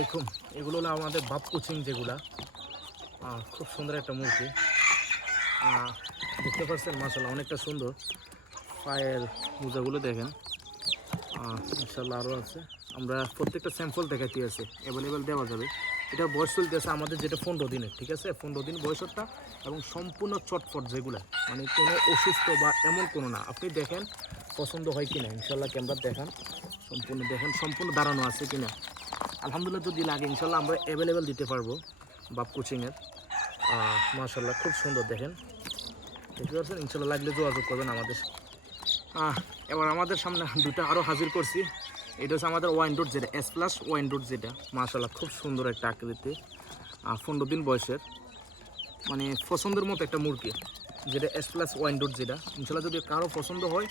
দেখুন এগুলো হলো আমাদের বাপ কোচিং যেগুলা। খুব সুন্দর একটা আহ, দেখতে পাচ্ছেন মাসাল্লাহ অনেকটা সুন্দর। পায়ের মোজাগুলো দেখেন। ইনশাল্লাহ আরও আছে। আমরা প্রত্যেকটা স্যাম্পল দেখাতে আছে অ্যাভেলেবেল দেওয়া যাবে। এটা বয়স চলতেছে আমাদের যেটা পনেরো দিনের ঠিক আছে? পনেরো দিন বয়সটা এবং সম্পূর্ণ চটপট যেগুলা। মানে কোনো অসুস্থ বা এমন কোনো না। আপনি দেখেন পছন্দ হয় কিনা। ইনশাল্লাহ ক্যামেরা দেখান। সম্পূর্ণ দেখেন সম্পূর্ণ দাঁড়ানো আছে কিনা। আলহামদুলিল্লাহ যদি লাগে, ইনশাল্লাহ আমরা অ্যাভেলেবেল দিতে পারব বাপ কোচিংয়ের মাশাল্লাহ, খুব সুন্দর দেখেন। দেখতে পাচ্ছেন? ইনশাল্লাহ লাগলে যোগাযোগ করবেন আমাদের এবার আমাদের সামনে দুটো আরও হাজির করছি। এটা হচ্ছে আমাদের ওয়াইন রোড যেটা এস প্লাস ওয়াইন রোড যেটা। মাশাল্লাহ, খুব সুন্দর একটা আকৃতি। পনেরো দিন বয়সের। মানে পছন্দের মতো একটা মুরগি, যেটা এস প্লাস ওয়াইন রোড যেটা। ইনশাল্লাহ যদি কারও পছন্দ হয়,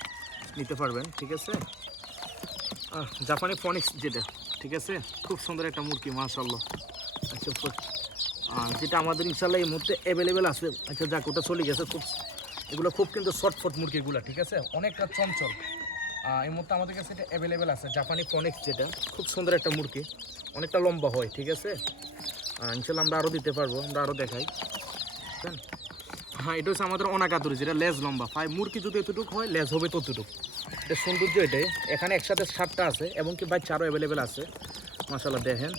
নিতে পারবেন, ঠিক আছে? জাপানি ফনিক্স যেটা। ঠিক আছে? খুব সুন্দর একটা মুরগি মাশাল্লাহ আচ্ছা যেটা আমাদের ইনশাল্লাহ এই মুহূর্তে অ্যাভেলেবেল আছে আচ্ছা যাক, ওটা চলে গেছে। খুব এগুলো খুব কিন্তু শর্টফট মুরগিগুলো, ঠিক আছে? অনেকটা চঞ্চল। এই মুহূর্তে আমাদের কাছে এটা অ্যাভেলেবেল আছে জাপানি ফনিক্স যেটা। খুব সুন্দর একটা মুরগি, অনেকটা লম্বা হয়, ঠিক আছে? ইনশাল্লাহ আমরা আরও দিতে পারব, আমরা আরও দেখাই। বুঝছেন? হ্যাঁ এটা হচ্ছে আমাদের অনাকাতুরি যেটা লেজ লম্বা। ফাই মুরগি যদি এতটুকু হয়, লেজ হবে ততটুকু। এটা সৌন্দর্য এটাই। এখানে একসাথে সাতটা আছে এবং কি বাচ্চা আরও অ্যাভেলেবেল আছে। মাসাল্লাহ দেখেন।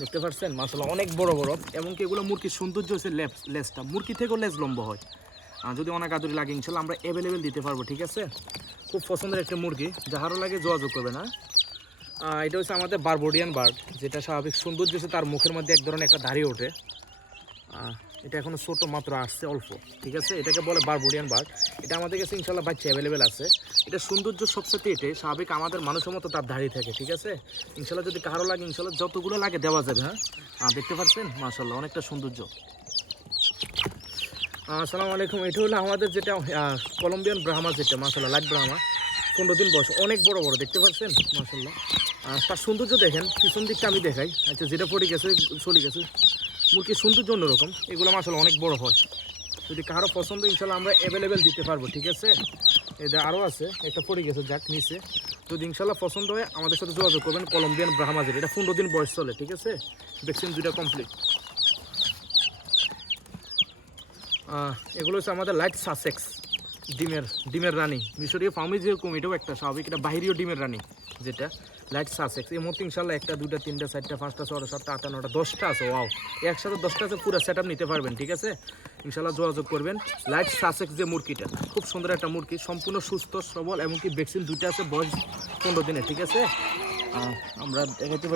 দেখতে পাচ্ছেন? মাসাল্লাহ অনেক বড় বড়। এবং কি এগুলো মুরগির সৌন্দর্য হচ্ছে লেজ লেজটা। মুরগি থেকেও লেজ লম্বা হয়। যদি অনেক আদরি লাগে ইনশাল্লাহ আমরা অ্যাভেলেবেল দিতে পারব, ঠিক আছে? খুব পছন্দের একটা মুরগি, যাহারও লাগে যোগাযোগ করবে না এটা হচ্ছে আমাদের বারবোডিয়ান বার্ড, যেটা স্বাভাবিক সৌন্দর্য তার মুখের মধ্যে এক ধরনের একটা দাঁড়িয়ে ওঠে। এটা এখনও ছোট মাত্র আসছে অল্প ঠিক আছে? এটাকে বলে বারবোডিয়ান বার্ড এটা আমাদের কাছে ইনশাল্লাহ বাচ্চা অ্যাভেলেবেল আছে। এটা সৌন্দর্য সবসাথে এটাই স্বাভাবিক আমাদের মানুষের মতো তার দাঁড়িয়ে থাকে ঠিক আছে? ইনশাল্লাহ যদি কারও লাগে ইনশাল্লাহ যতগুলো লাগে দেওয়া যাবে হ্যাঁ? আহ, দেখতে পাচ্ছেন মাশাল্লাহ অনেকটা সৌন্দর্য। আসসালামু আলাইকুম। এটা হলো আমাদের যেটা কলম্বিয়ান ব্রাহ্মা যেটা মাশাল্লাহ লাইট ব্রাহ্মা পনেরো দিন বয়স অনেক বড় বড় দেখতে পাচ্ছেন মাশাল্লাহ তার সৌন্দর্য দেখেন পিছন দিকটা আমি দেখাই। আচ্ছা যেটা পড়ে গেছে চলে গেছে। মুরগির জন্য অন্যরকম। এগুলো আসলে অনেক বড় হয়। যদি কারও পছন্দ ইনশাল্লাহ আমরা অ্যাভেলেবেল দিতে পারব, ঠিক আছে? এটা আরও আছে একটা পড়ে গেছে, যাক, নিচে। যদি ইনশাল্লাহ পছন্দ হয়, আমাদের সাথে যোগাযোগ করবেন কলম্বিয়ান ব্রাহ্মাজের এটা পনেরো দিন বয়স চলে, ঠিক আছে? ভ্যাকসিন দুইটা কমপ্লিট এগুলো হচ্ছে আমাদের লাইট সাসেক্স ডিমের ডিমের রানী। মিশরীয় ফার্মি যেরকম এটাও একটা স্বাভাবিক, এটা বাহিরীয় ডিমের রানী যেটা। লাইট সাসেক্স এই মধ্যে ইনশাল্লাহ একটা দুটা তিনটা, চারটা, পাঁচটা ছটা সাতটা, আটটা নটা দশটা আছে ওয়াও একসাথে দশটা আছে, পুরো সেট নিতে পারবেন, ঠিক আছে? ইনশাল্লাহ যোগাযোগ করবেন। লাইট সাসেক্স যে মুরগিটা, খুব সুন্দর একটা মুরগি, সম্পূর্ণ সুস্থ, সবল, এমনকি ভ্যাকসিন দুইটা আছে বয়স পনেরো দিনে ঠিক আছে? আমরা দেখাতে